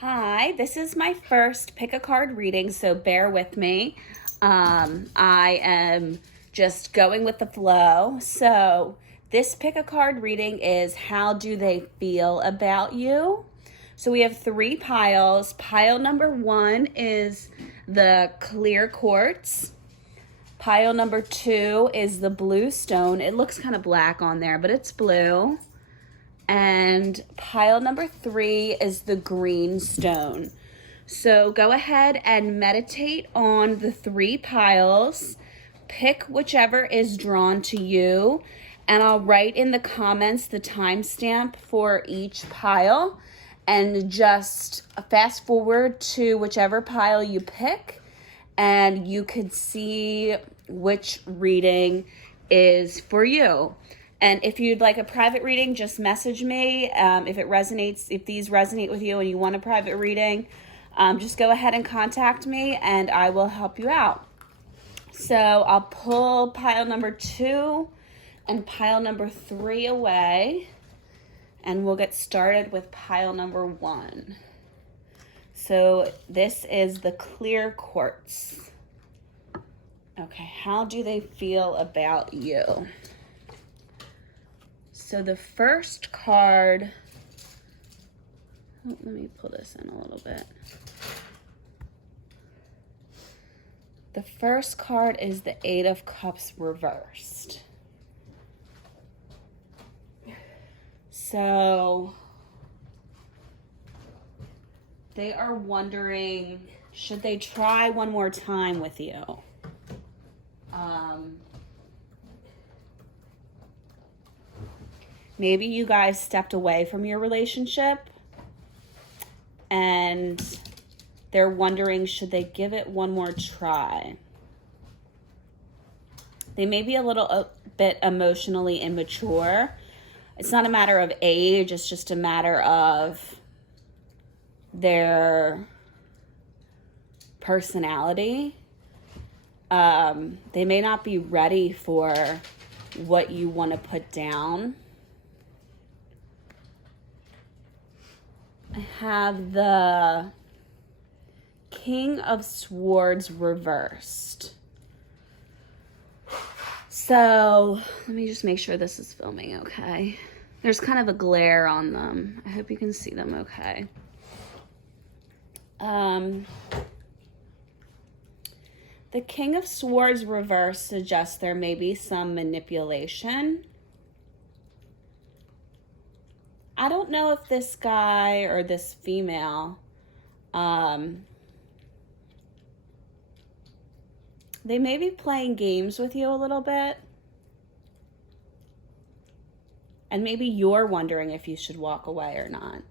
Hi, this is my first pick a card reading, so bear with me. I am just going with the flow. So, this pick a card reading is how do they feel about you? So, we have three piles. Pile number one is the clear quartz. Pile number two is the blue stone. It looks kind of black on there, but it's blue. And pile number three is the green stone. So go ahead and meditate on the three piles. Pick whichever is drawn to you. And I'll write in the comments the timestamp for each pile. And just fast forward to whichever pile you pick. And you could see which reading is for you. And if you'd like a private reading, just message me. If these resonate with you and you want a private reading, just go ahead and contact me and I will help you out. So I'll pull pile number two and pile number three away, and we'll get started with pile number one. So this is the clear quartz. Okay, how do they feel about you? So the first card, let me pull this in a little bit. The first card is the Eight of Cups reversed. So they are wondering, should they try one more time with you? Maybe you guys stepped away from your relationship and they're wondering, should they give it one more try? They may be a bit emotionally immature. It's not a matter of age, it's just a matter of their personality. They may not be ready for what you want to put down. I have the King of Swords reversed. So let me just make sure this is filming okay. There's kind of a glare on them. I hope you can see them okay. The King of Swords reversed suggests there may be some manipulation. I don't know if this guy or this female, they may be playing games with you a little bit. And maybe you're wondering if you should walk away or not.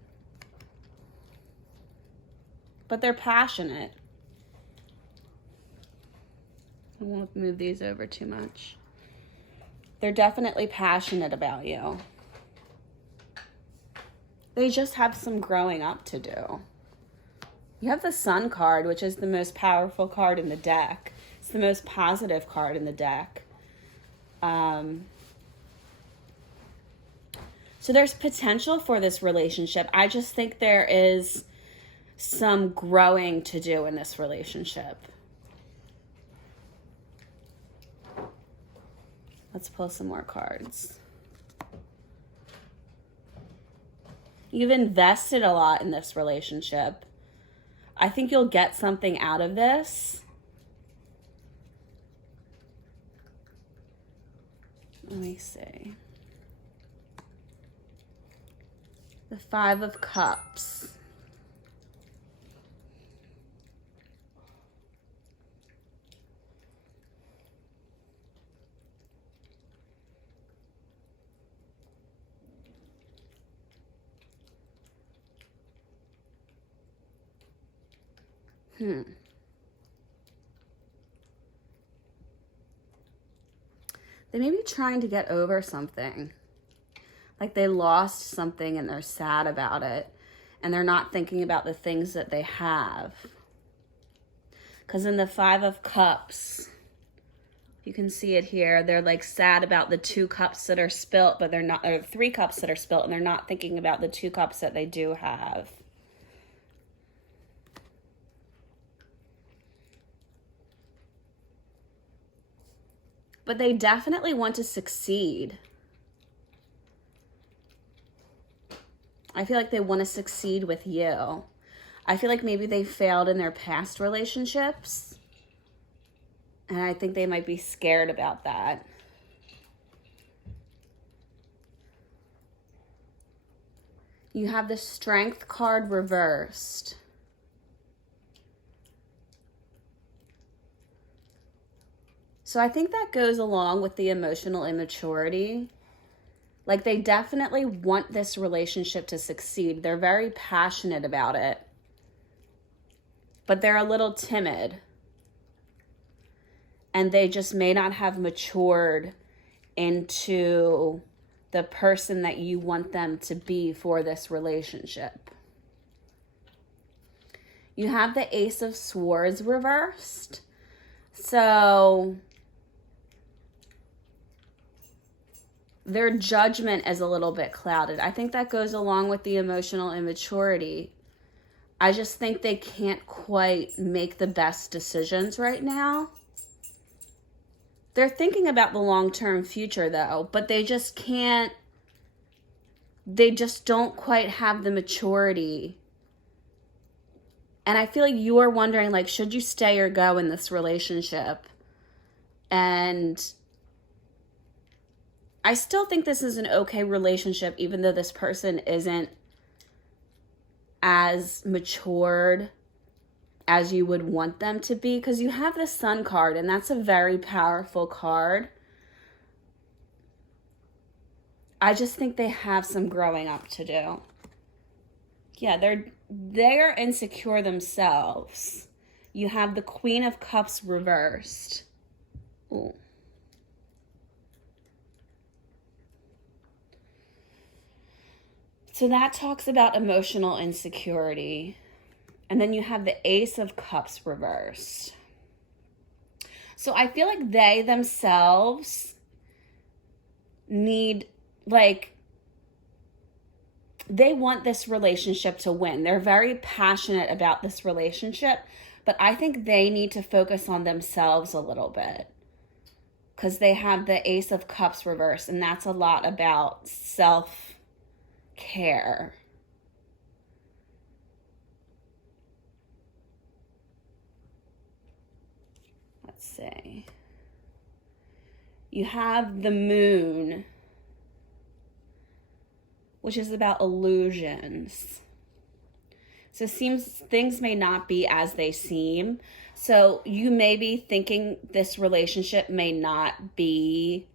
But they're passionate. I won't move these over too much. They're definitely passionate about you. They just have some growing up to do. You have the Sun card, which is the most powerful card in the deck. It's the most positive card in the deck. So there's potential for this relationship. I just think there is some growing to do in this relationship. Let's pull some more cards. You've invested a lot in this relationship. I think you'll get something out of this. Let me see. The Five of Cups. They may be trying to get over something. Like they lost something and they're sad about it. And they're not thinking about the things that they have. Because in the Five of Cups, you can see it here, they're like sad about the 2 cups that are spilt, but they're not, or 3 cups that are spilt, and they're not thinking about the 2 cups that they do have. but they definitely want to succeed. I feel like they want to succeed with you. I feel like maybe they failed in their past relationships, and I think they might be scared about that. You have the Strength card reversed. So I think that goes along with the emotional immaturity. Like, they definitely want this relationship to succeed. They're very passionate about it. But they're a little timid. And they just may not have matured into the person that you want them to be for this relationship. You have the Ace of Swords reversed. So their judgment is a little bit clouded. I think that goes along with the emotional immaturity. I just think they can't quite make the best decisions right now. They're thinking about the long-term future though, but they just can't, they just don't quite have the maturity. And I feel like you are wondering, like, should you stay or go in this relationship? And I still think this is an okay relationship, even though this person isn't as matured as you would want them to be, because you have the Sun card, and that's a very powerful card. I just think they have some growing up to do. Yeah, they're insecure themselves. You have the Queen of Cups reversed. Ooh. So that talks about emotional insecurity. And then you have the Ace of Cups reversed. So I feel like they themselves need, like, they want this relationship to win. They're very passionate about this relationship, but I think they need to focus on themselves a little bit, because they have the Ace of Cups reversed, and that's a lot about self-care. Let's see. You have the Moon, which is about illusions. So it seems things may not be as they seem. So you may be thinking this relationship may not be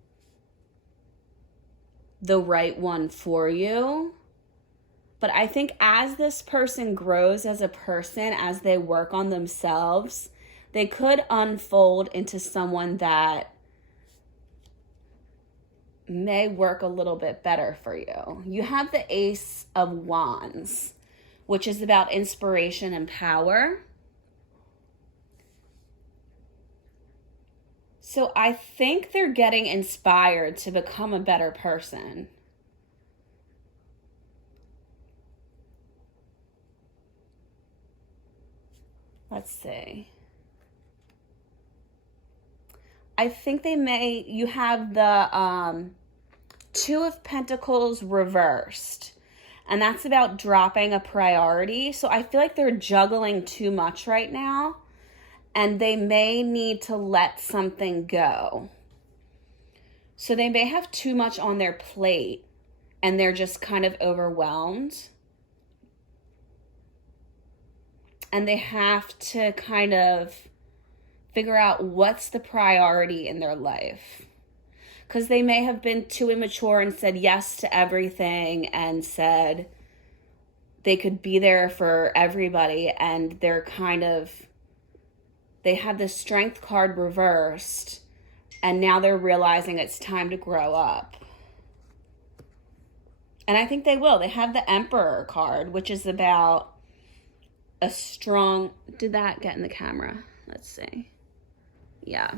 the right one for you. But I think as this person grows as a person, as they work on themselves, they could unfold into someone that may work a little bit better for you. You have the Ace of Wands, which is about inspiration and power. So I think they're getting inspired to become a better person. Let's see. I think they may, you have the Two of Pentacles reversed. And that's about dropping a priority. So I feel like they're juggling too much right now, and they may need to let something go. So they may have too much on their plate, and they're just kind of overwhelmed. And they have to kind of figure out what's the priority in their life. Because they may have been too immature and said yes to everything and said they could be there for everybody, and they're kind of, they have the Strength card reversed, and now they're realizing it's time to grow up. And I think they will. They have the Emperor card, which is about a strong, did that get in the camera? Let's see. Yeah.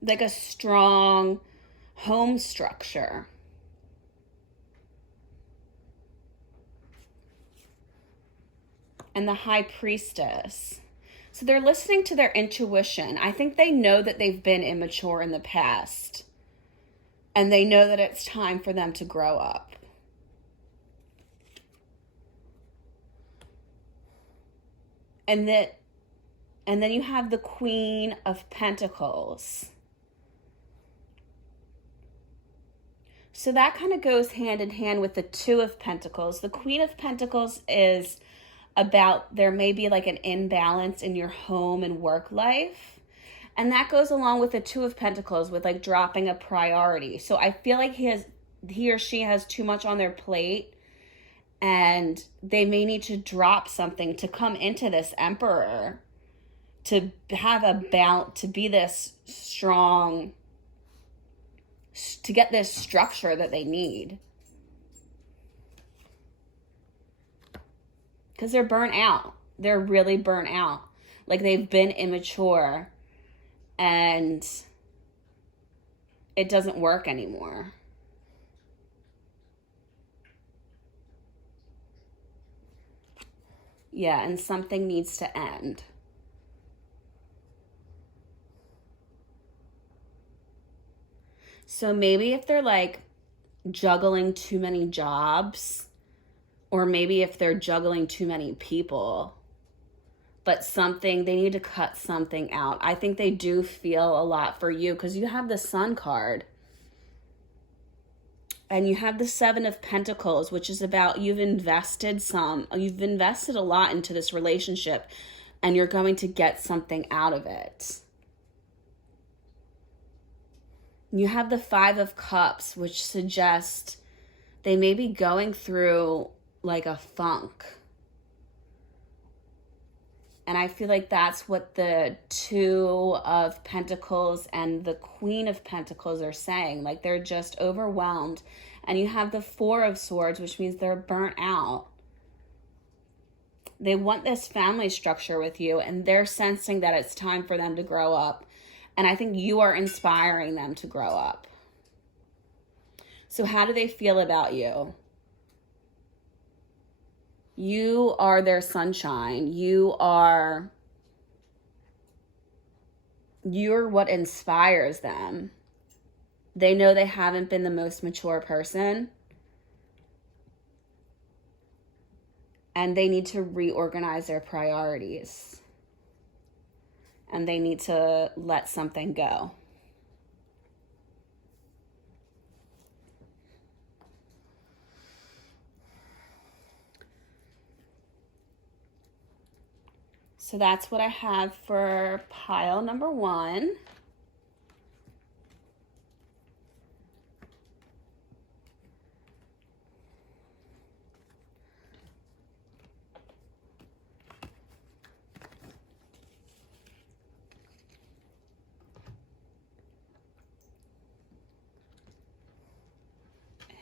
Like a strong home structure. And the High Priestess. So they're listening to their intuition. I think they know that they've been immature in the past. And they know that it's time for them to grow up. And then you have the Queen of Pentacles. So that kind of goes hand in hand with the Two of Pentacles. The Queen of Pentacles is about there may be like an imbalance in your home and work life. And that goes along with the Two of Pentacles with like dropping a priority. So I feel like he or she has too much on their plate, and they may need to drop something to come into this Emperor, to have a balance, to be this strong, to get this structure that they need. Because they're burnt out. They're really burnt out. Like they've been immature and it doesn't work anymore. Yeah, and something needs to end. So maybe if they're like juggling too many jobs, or maybe if they're juggling too many people, but they need to cut something out. I think they do feel a lot for you because you have the Sun card. And you have the Seven of Pentacles, which is about you've invested a lot into this relationship, and you're going to get something out of it. You have the Five of Cups, which suggests they may be going through like a funk. And I feel like that's what the Two of Pentacles and the Queen of Pentacles are saying. Like they're just overwhelmed. And you have the Four of Swords, which means they're burnt out. They want this family structure with you, and they're sensing that it's time for them to grow up. And I think you are inspiring them to grow up. So how do they feel about you? You are their sunshine. You're what inspires them. They know they haven't been the most mature person. And they need to reorganize their priorities. And they need to let something go. So that's what I have for pile number 1.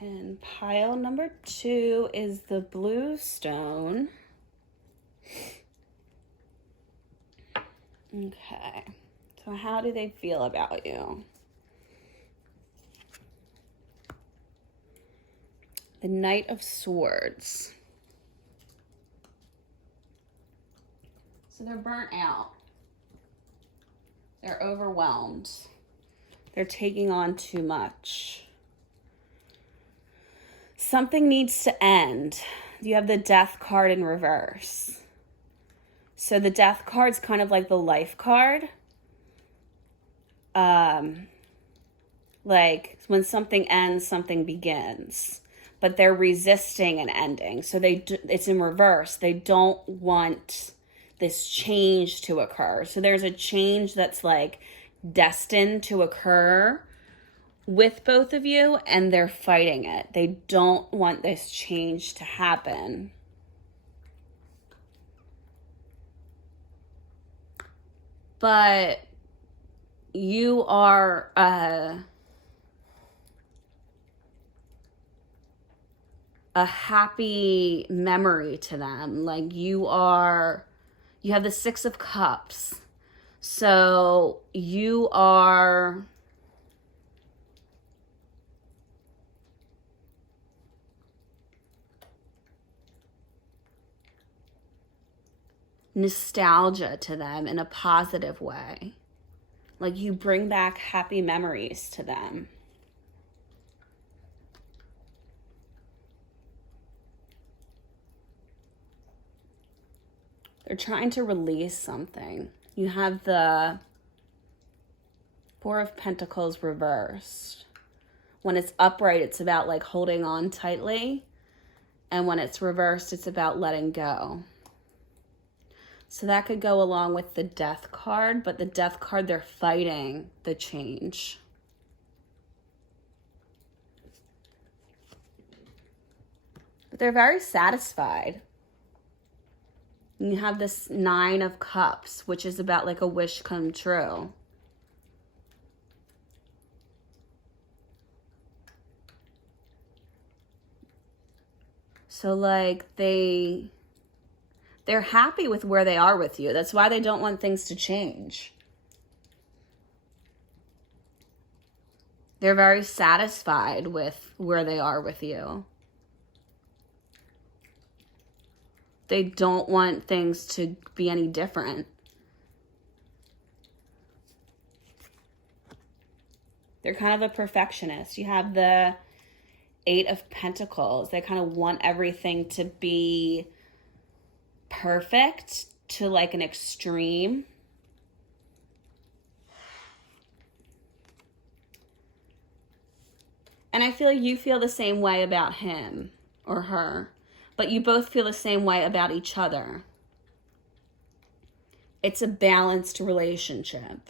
And pile number 2 is the blue stone. Okay, so how do they feel about you? The Knight of Swords. So they're burnt out. They're overwhelmed. They're taking on too much. Something needs to end. You have the Death card in reverse. So the Death card's kind of like the Life card. Like when something ends, something begins. But they're resisting an ending. So it's in reverse. They don't want this change to occur. So there's a change that's like destined to occur with both of you, and they're fighting it. They don't want this change to happen. But you are a happy memory to them. Like you have the Six of Cups. So you are nostalgia to them in a positive way. Like you bring back happy memories to them. They're trying to release something. You have the Four of Pentacles reversed. When it's upright, it's about like holding on tightly. And when it's reversed, it's about letting go. So that could go along with the Death card, but the Death card, they're fighting the change. But they're very satisfied. And you have this Nine of Cups, which is about like a wish come true. So like they're happy with where they are with you. That's why they don't want things to change. They're very satisfied with where they are with you. They don't want things to be any different. They're kind of a perfectionist. You have the Eight of Pentacles. They kind of want everything to be perfect to like an extreme. And I feel like you feel the same way about him or her, but you both feel the same way about each other. It's a balanced relationship.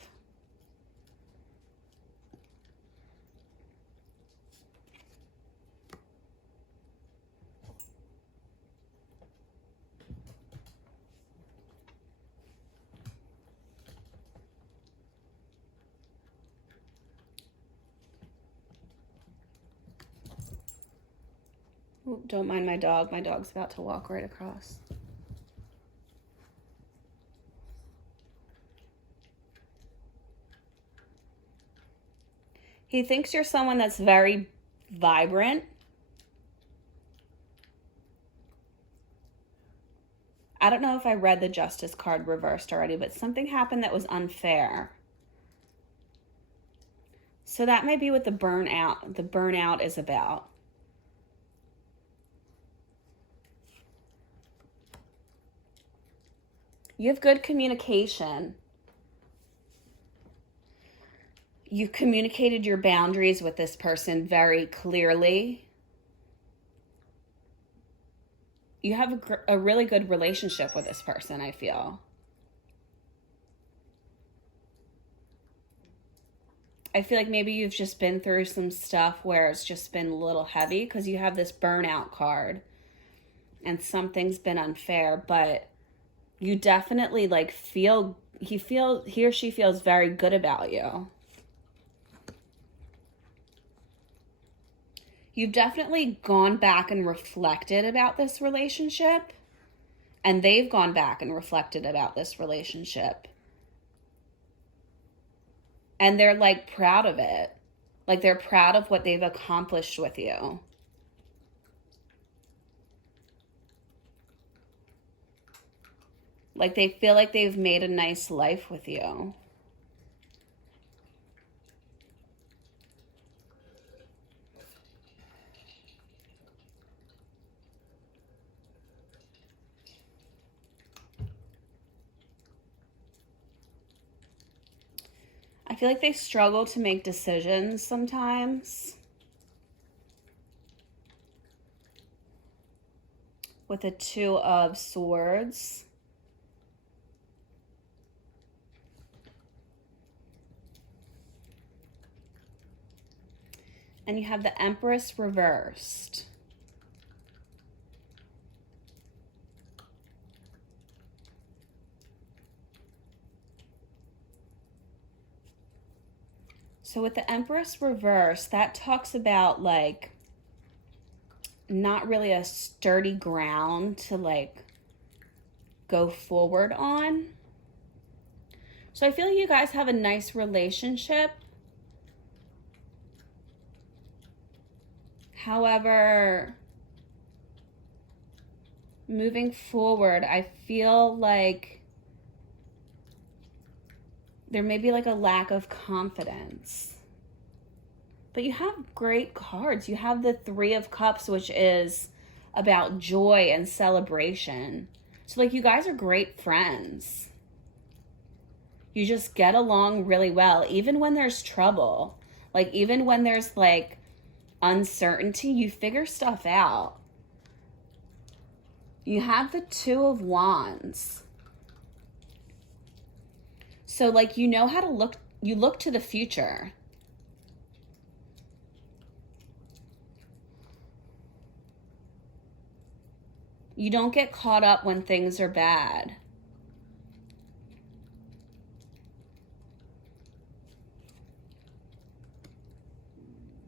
Ooh, don't mind my dog. My dog's about to walk right across. He thinks you're someone that's very vibrant. I don't know if I read the Justice card reversed already, but something happened that was unfair. So that may be what the burnout is about. You have good communication. You've communicated your boundaries with this person very clearly. You have a really good relationship with this person, I feel. I feel like maybe you've just been through some stuff where it's just been a little heavy because you have this burnout card and something's been unfair, but you definitely like he or she feels very good about you. You've definitely gone back and reflected about this relationship, and they've gone back and reflected about this relationship. And they're like proud of it. Like they're proud of what they've accomplished with you. Like they feel like they've made a nice life with you. I feel like they struggle to make decisions sometimes. With the Two of Swords. And you have the Empress reversed. So with the Empress reversed, that talks about like not really a sturdy ground to like go forward on. So I feel like you guys have a nice relationship. However, moving forward, I feel like there may be like a lack of confidence. But you have great cards. You have the Three of Cups, which is about joy and celebration. So like you guys are great friends. You just get along really well, even when there's trouble. Like even when there's like uncertainty, you figure stuff out. You have the Two of Wands. So like you know how to look, you look to the future. You don't get caught up when things are bad.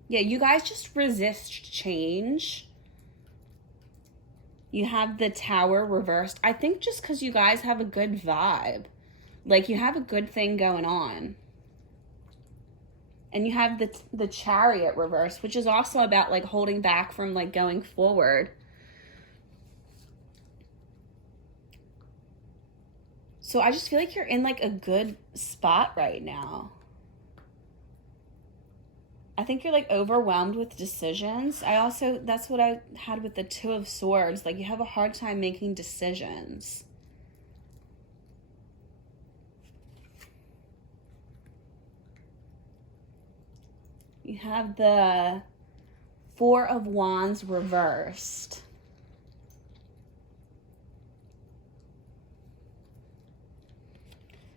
Yeah, you guys just resist change. You have the Tower reversed. I think just because you guys have a good vibe. Like you have a good thing going on. And you have the Chariot reversed, which is also about like holding back from like going forward. So I just feel like you're in like a good spot right now. I think you're like overwhelmed with decisions. That's what I had with the Two of Swords. Like you have a hard time making decisions. You have the Four of Wands reversed.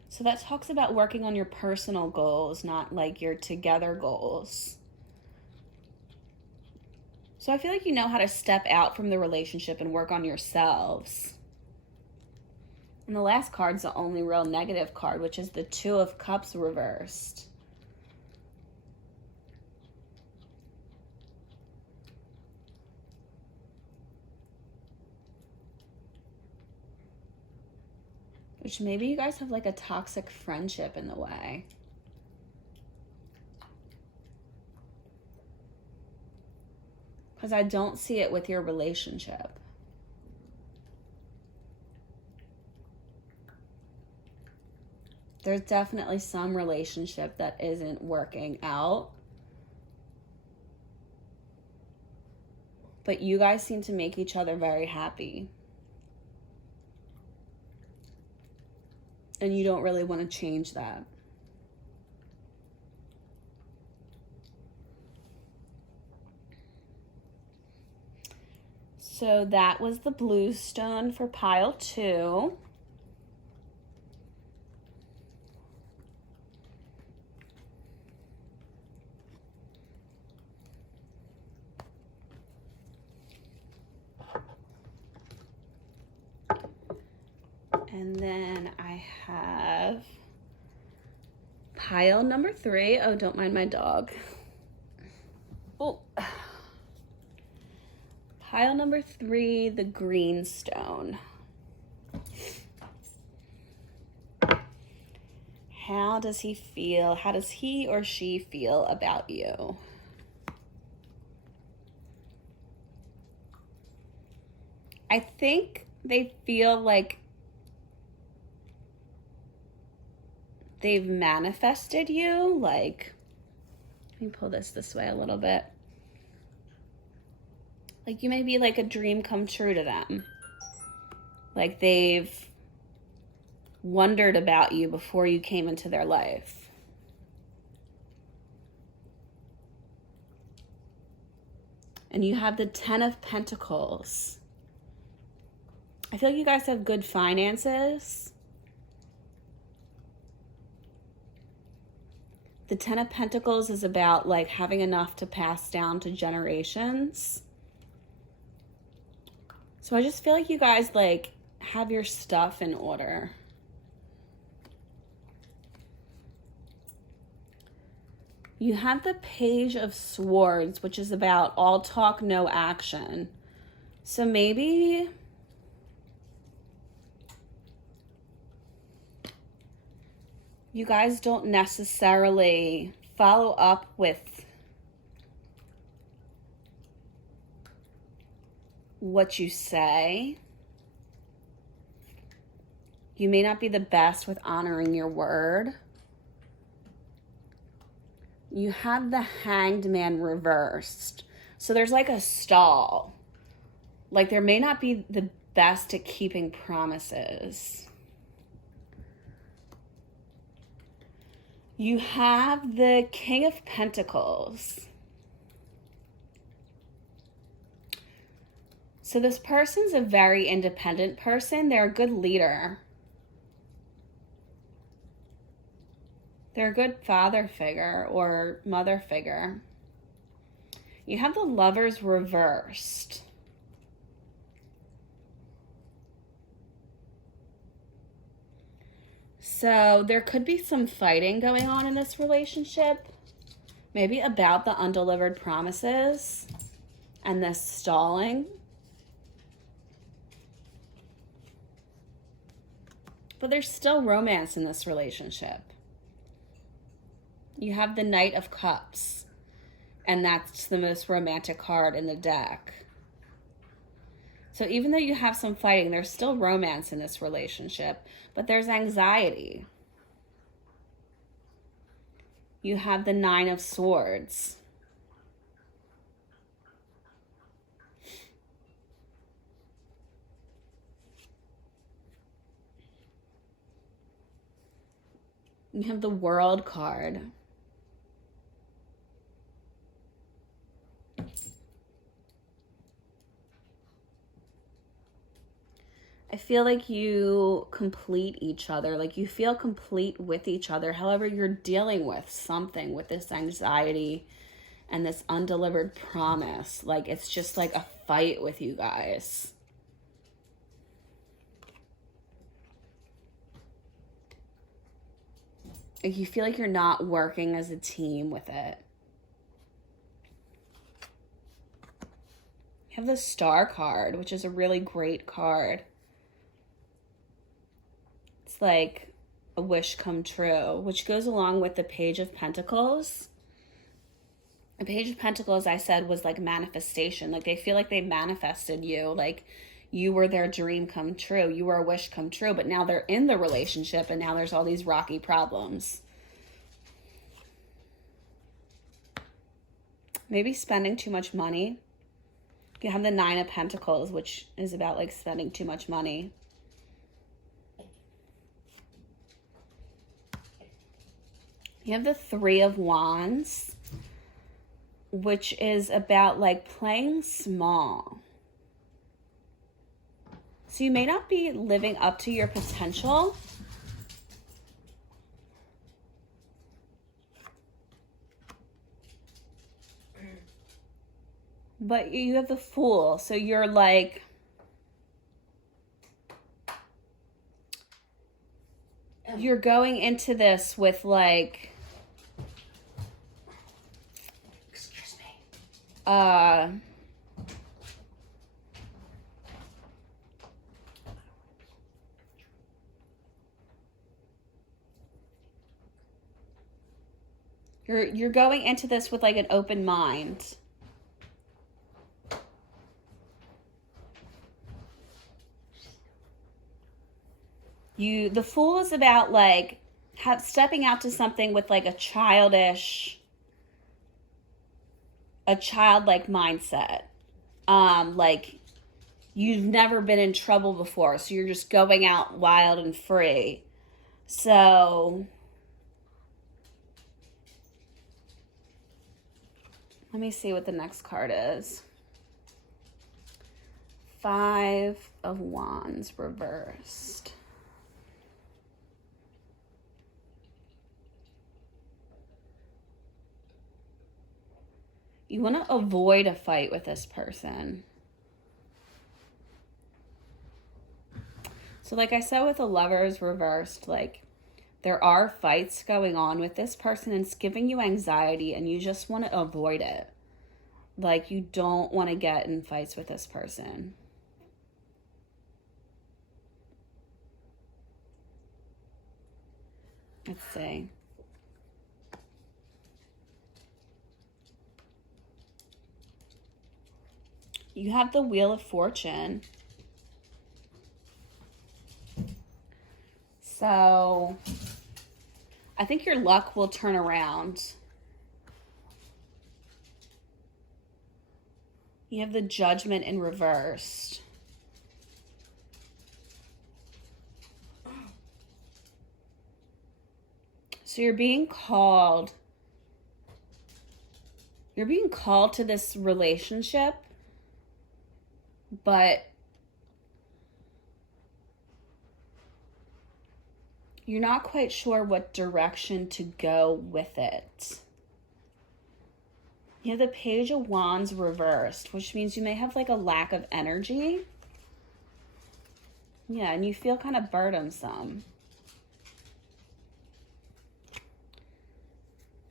So that talks about working on your personal goals, not like your together goals. So I feel like you know how to step out from the relationship and work on yourselves. And the last card's the only real negative card, which is the Two of Cups reversed. Which maybe you guys have like a toxic friendship in the way. Because I don't see it with your relationship. There's definitely some relationship that isn't working out. But you guys seem to make each other very happy. And you don't really want to change that. So that was the blue stone for pile 2. And then I have pile number 3. Oh, don't mind my dog. Oh. Pile number 3, the green stone. How does he feel? How does he or she feel about you? I think they feel like they've manifested you. Like, let me pull this way a little bit. Like you may be like a dream come true to them. Like they've wondered about you before you came into their life. And you have the Ten of Pentacles. I feel like you guys have good finances. The Ten of Pentacles is about like having enough to pass down to generations. So I just feel like you guys like have your stuff in order. You have the Page of Swords, which is about all talk, no action. So maybe you guys don't necessarily follow up with what you say. You may not be the best with honoring your word. You have the Hanged Man reversed. So there's like a stall. Like there may not be the best at keeping promises. You have the King of Pentacles. So this person's a very independent person. They're a good leader. They're a good father figure or mother figure. You have the Lovers reversed. So there could be some fighting going on in this relationship. Maybe about the undelivered promises and this stalling. But there's still romance in this relationship. You have the Knight of Cups, and that's the most romantic card in the deck. So even though you have some fighting, there's still romance in this relationship, but there's anxiety. You have the Nine of Swords. You have the World card. I feel like you complete each other, like you feel complete with each other. However, you're dealing with something with this anxiety and this undelivered promise. Like it's just like a fight with you guys. Like you feel like you're not working as a team with it. You have the Star card, which is a really great card. It's like a wish come true, which goes along with the Page of Pentacles. The Page of Pentacles, I said, was like manifestation. Like they feel like they manifested you. Like you were their dream come true. You were a wish come true. But now they're in the relationship and now there's all these rocky problems. Maybe spending too much money. You have the Nine of Pentacles, which is about like spending too much money. You have the Three of Wands, which is about like playing small. So you may not be living up to your potential. But you have the Fool. So you're like, you're going into this with like, excuse me, you're going into this with like an open mind. The Fool is about like stepping out to something with like a childlike mindset. Like you've never been in trouble before, so you're just going out wild and free. So let me see what the next card is. Five of Wands reversed. You want to avoid a fight with this person. So like I said with the Lovers reversed, like there are fights going on with this person and it's giving you anxiety and you just want to avoid it. Like you don't want to get in fights with this person. Let's see. You have the Wheel of Fortune. So I think your luck will turn around. You have the Judgment in reverse. So you're being called. You're being called to this relationship, but you're not quite sure what direction to go with it. You have the Page of Wands reversed, which means you may have like a lack of energy. Yeah, and you feel kind of burdensome.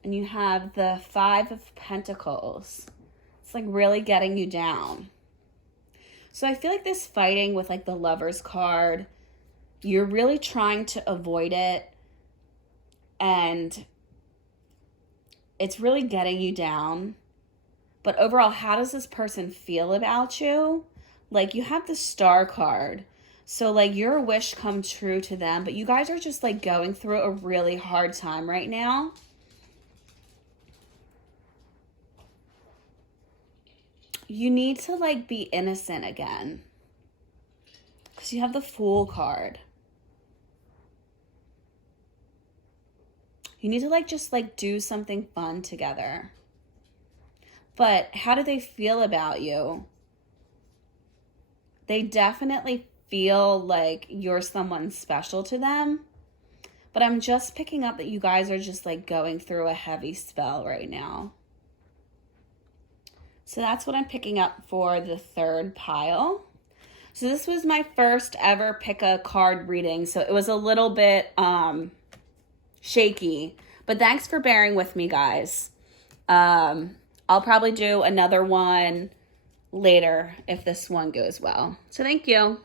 And you have the Five of Pentacles. It's like really getting you down. So I feel like this fighting with like the Lover's card, you're really trying to avoid it. And it's really getting you down. But overall, how does this person feel about you? Like, you have the Star card. So, like, your wish come true to them. But you guys are just, like, going through a really hard time right now. You need to, like, be innocent again. Because you have the Fool card. You need to, like, just, like, do something fun together. But how do they feel about you? They definitely feel like you're someone special to them. But I'm just picking up that you guys are just like going through a heavy spell right now. So that's what I'm picking up for the third pile. So this was my first ever pick a card reading. So it was a little bit shaky. But thanks for bearing with me, guys. I'll probably do another one later if this one goes well. So thank you.